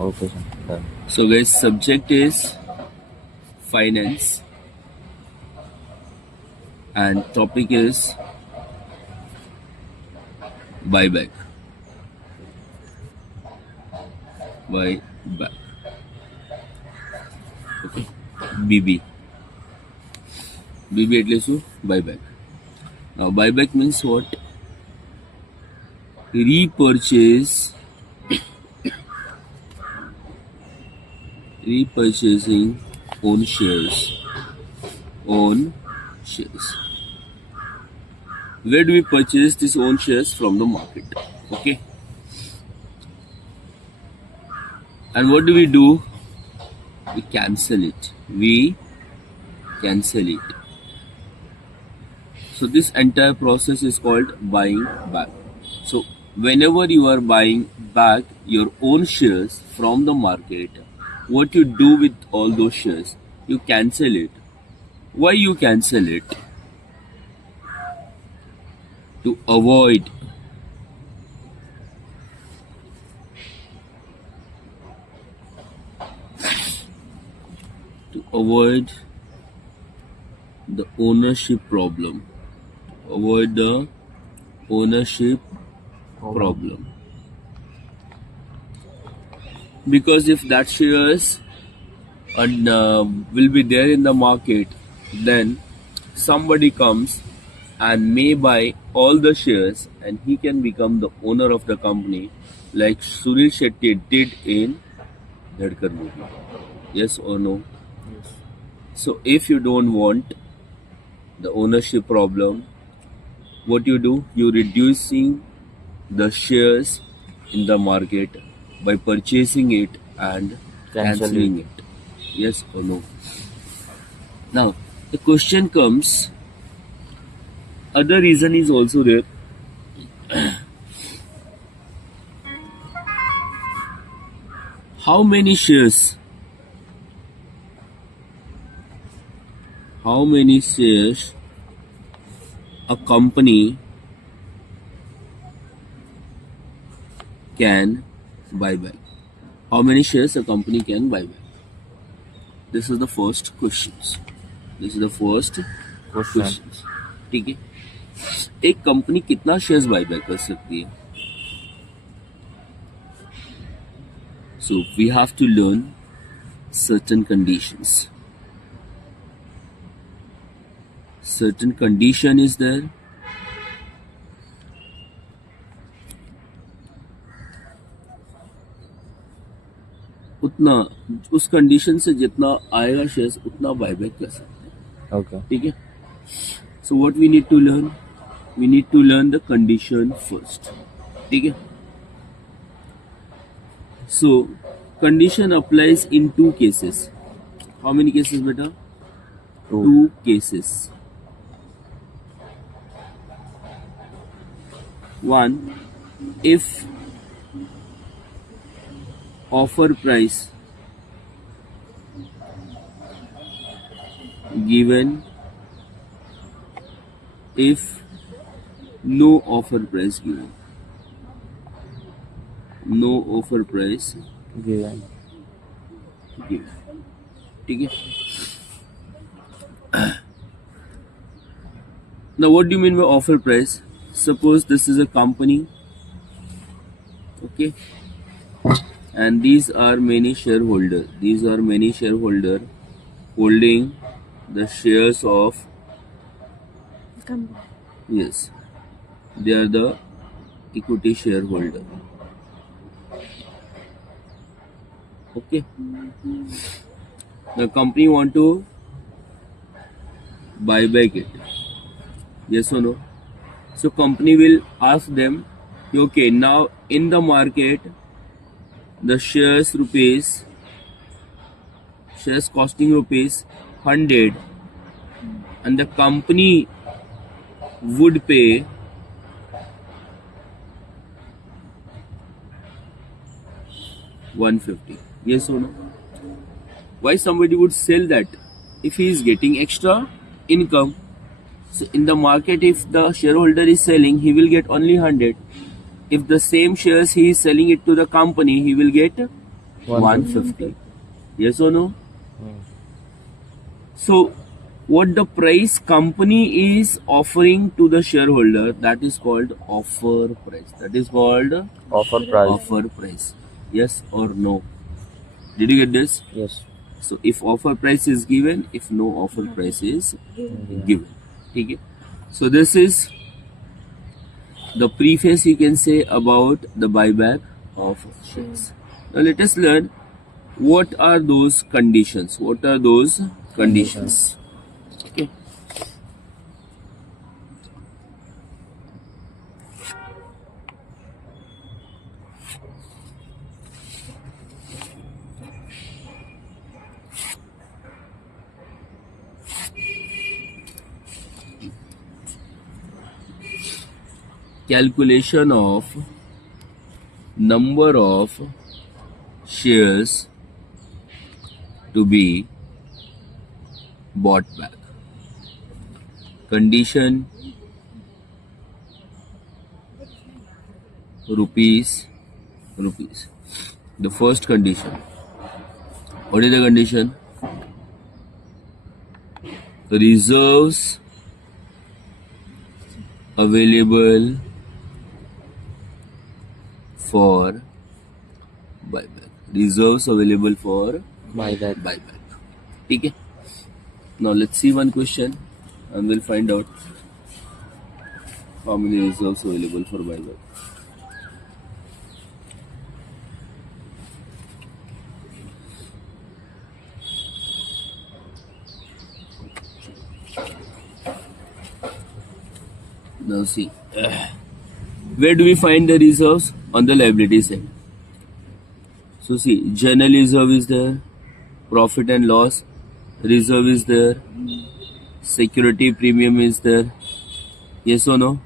Okay, sir. Done. So guys, subject is finance and topic is buyback. Buyback. Okay. BB. BB એટલે શું? Buyback. Now buyback means what? Repurchasing own shares. Where do we purchase these own shares? From the market. Okay. And what do? We cancel it. So this entire process is called buying back. So whenever you are buying back your own shares from the market, what you do with all those shares? You cancel it. Why you cancel it? To avoid the ownership problem. Because if that shares will be there in the market, then somebody comes and may buy all the shares and he can become the owner of the company, like Sunil Shetty did in Dhadkar movie. Yes or no? Yes. So if you don't want the ownership problem, what you do? You reducing the shares in the market by purchasing it and cancelling it. Yes or no? Now the question comes, other reason is also there. How many shares a company can buy back? How many shares a company can buy back? This is the first questions. ठीक है, एक company कितना shares buyback कर सकती है? So we have to learn certain conditions. Certain condition is there. उतना उस condition से जितना आएगा शेयर्स उतना बायबैक कर सकते हैं. Okay. ठीक है. So what we need to learn? We need to learn the condition first. ठीक है. So condition applies in two cases. How many cases, beta? Two cases. One, if offer price given, if no offer price given. No offer price given. ठीक है. Now what do you mean by offer price? Suppose this is a company, okay, and these are many shareholders. Holding the shares of company. Yes, they are the equity shareholder. Okay. The company want to buy back it. Yes or no? So company will ask them, okay, now in the market the shares costing rupees 100 and the company would pay 150. Yes or no? Why somebody would sell that? If he is getting extra income. So in the market, if the shareholder is selling, he will get only 100. If the same shares he is selling it to the company, he will get 150. Yes or no? Hmm. So what the price company is offering to the shareholder, that is called offer price. That is called Offer price. offer price. Yes or no? Did you get this? Yes. So if offer price is given, if no offer price is given. Okay. So this is the preface, you can say, about the buyback of shares. Now let us learn what are those conditions. What are those conditions? Okay. Calculation of number of shares to be bought back. Condition rupees. The first condition. What is the condition? Reserves available for buyback. Reserves available for Buyback. ठीक है. Now let's see one question and we'll find out how many reserves available for buyback. Now see, where do we find the reserves? On the liability side. So see, general reserve is there, profit and loss reserve is there, security premium is there. Yes or no?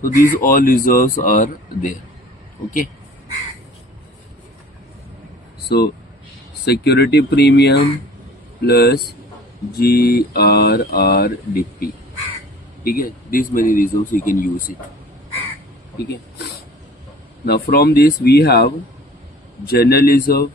So these all reserves are there. Okay. So security premium plus GRRDP. Okay. These many reserves we can use it. Okay. Now from this we have general reserve.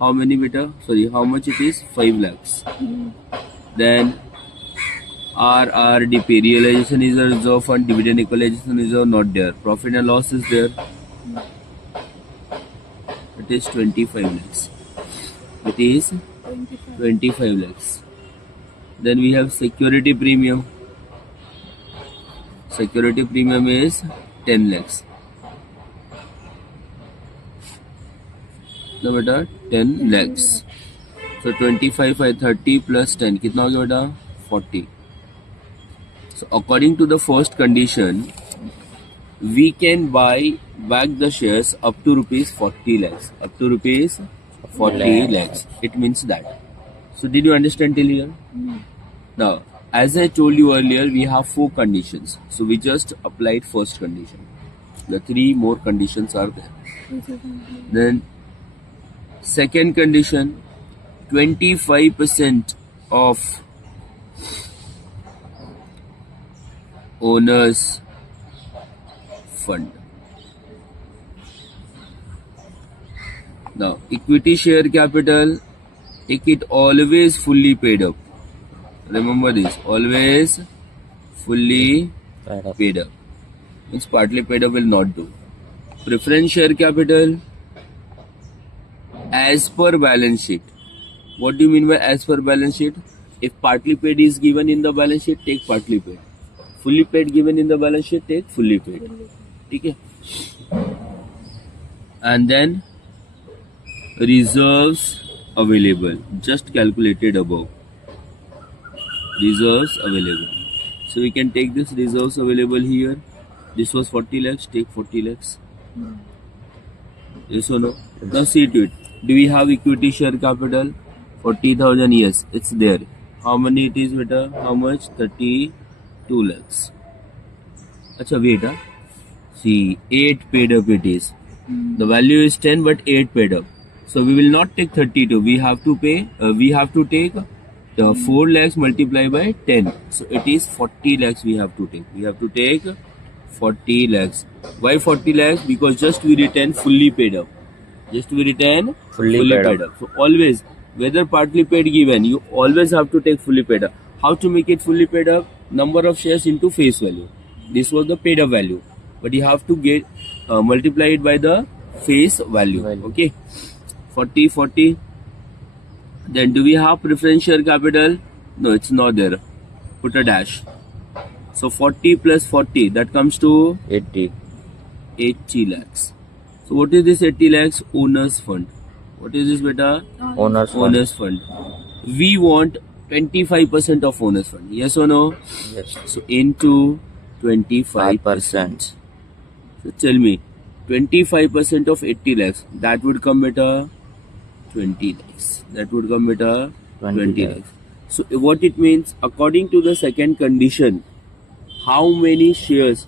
How many beta? Sorry, how much it is? 5 lakhs. Then RRDP, realization is a reserve fund, dividend equalization reserve not there. Profit and loss is there. It is 25 lakhs. It is 25 lakhs. Then we have security premium. Security premium is 10 lakhs. No beta 10 lakhs. So 25 by 30 plus 10 कितना हो गया बेटा 40. So according to the first condition, we can buy back the shares up to rupees 40 lakhs. Up to rupees 40 lakhs. It means that. So did you understand till here? Now, as I told you earlier, we have 4 conditions. So we just applied first condition. The 3 more conditions are there. Then second condition, 25% of owner's fund. Now, equity share capital, take it always fully paid up. Remember this, always fully paid up. Means partly paid up will not do. Preference share capital, as per balance sheet. What do you mean by as per balance sheet? If partly paid is given in the balance sheet, take partly paid. Fully paid given in the balance sheet, take fully paid. Okay. And then reserves available, just calculated above. Reserves available. So we can take this reserves available here. This was 40 lakhs, take 40 lakhs. Yes or no? Now see to it. Do we have equity share capital? 40,000, yes, it's there. How many it is, beta? How much? 32 lakhs. Acha, wait, huh? See, 8 paid up it is. The value is 10, but 8 paid up. So we will not take 32. We have to pay. We have to take 4 lakhs multiplied by 10. So it is 40 lakhs we have to take. We have to take 40 lakhs. Why 40 lakhs? Because just we retain fully paid up. just to be written Fully paid paid up. up. So always, whether partly paid given, you always have to take fully paid up. How to make it fully paid up? Number of shares into face value. This was the paid up value, but you have to get multiply it by the face value. Okay, 40, 40. Then do we have preference share capital? No, it's not there. Put a dash. So 40 plus 40, that comes to 80. 80 lakhs. So what is this 80 lakhs? Owners fund. What is this beta? Owners fund. Owners fund. We want 25% of owners fund. Yes or no? Yes. So into 25%. So tell me, 25% of 80 lakhs, that would come beta 20 lakhs. That would come beta 20 lakhs. So what it means, according to the second condition, how many shares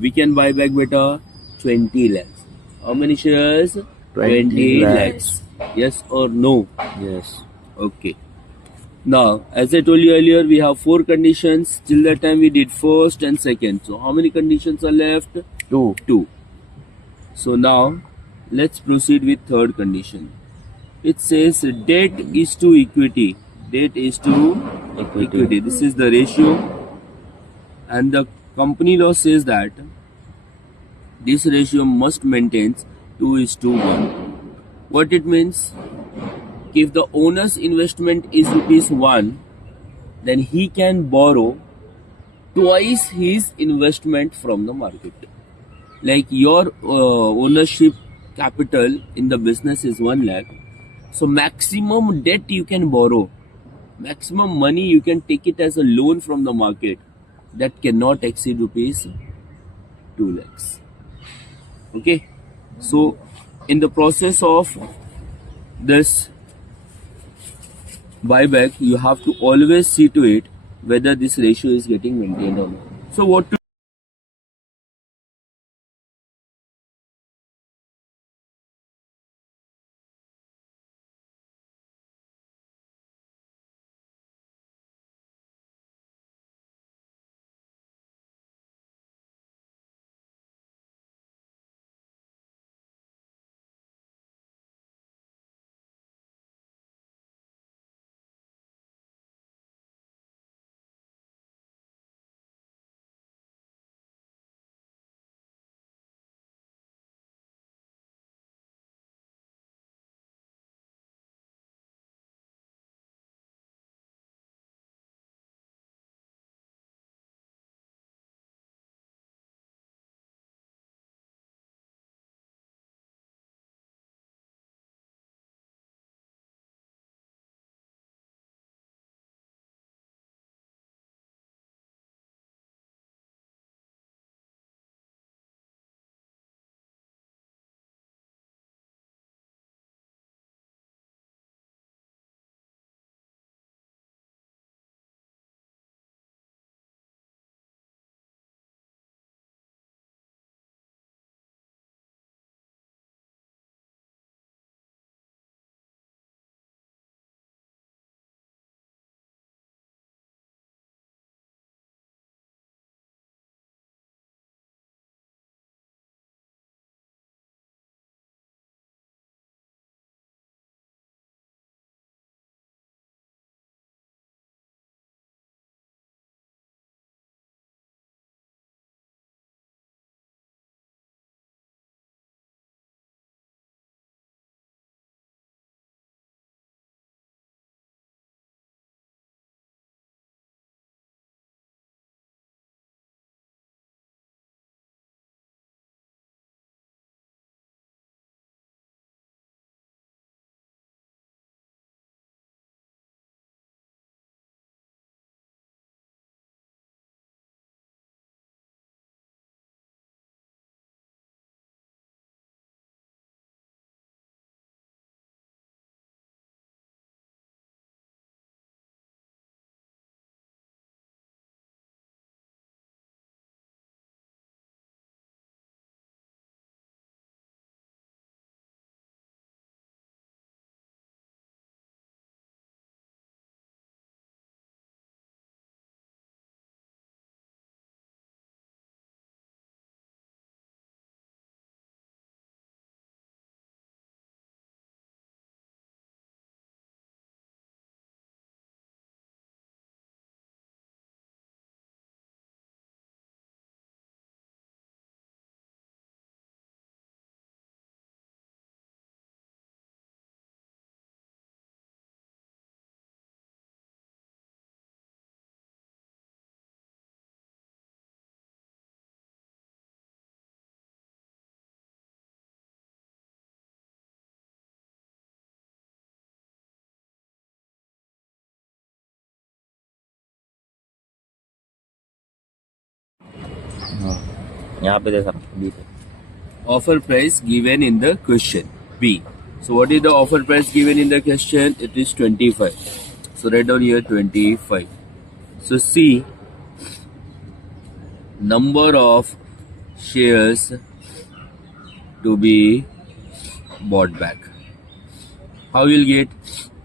we can buy back beta? 20 lakhs. How many shares? 20 lakhs. Yes or no? Yes. Okay. Now, as I told you earlier, we have 4 conditions. Till that time we did first and second. So how many conditions are left? 2. 2. So now let's proceed with third condition. It says debt is to equity. Debt is to equity. This is the ratio, and the company law says that this ratio must maintain 2 is to 1. What it means? If the owner's investment is rupees 1, then he can borrow twice his investment from the market. Like your ownership capital in the business is 1 lakh. So maximum debt you can borrow, maximum money you can take it as a loan from the market, that cannot exceed rupees 2 lakhs. Okay. So in the process of this buyback, you have to always see to it whether this ratio is getting maintained or not. So what to हाँ यहाँ पे दे सकते B पे Offer price given in the question B. So what is the offer price given in the question? It is 25. So write down here 25. So C, number of shares to be bought back. How will get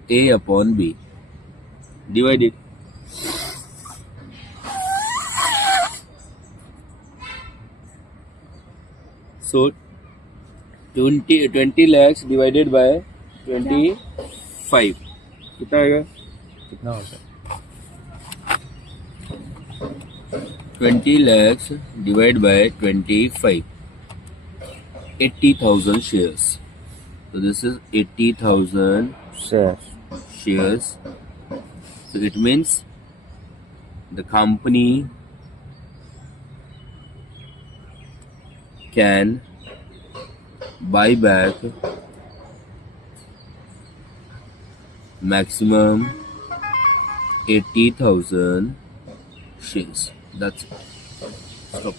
A upon B? Divide it. So 20 lakhs divided by 25 कितना आएगा? कितना होता है 20 lakhs divided by 25, 80,000 shares. So this is 80,000 shares. So it means the company can buy back maximum 80,000 shares. That's it. Stop.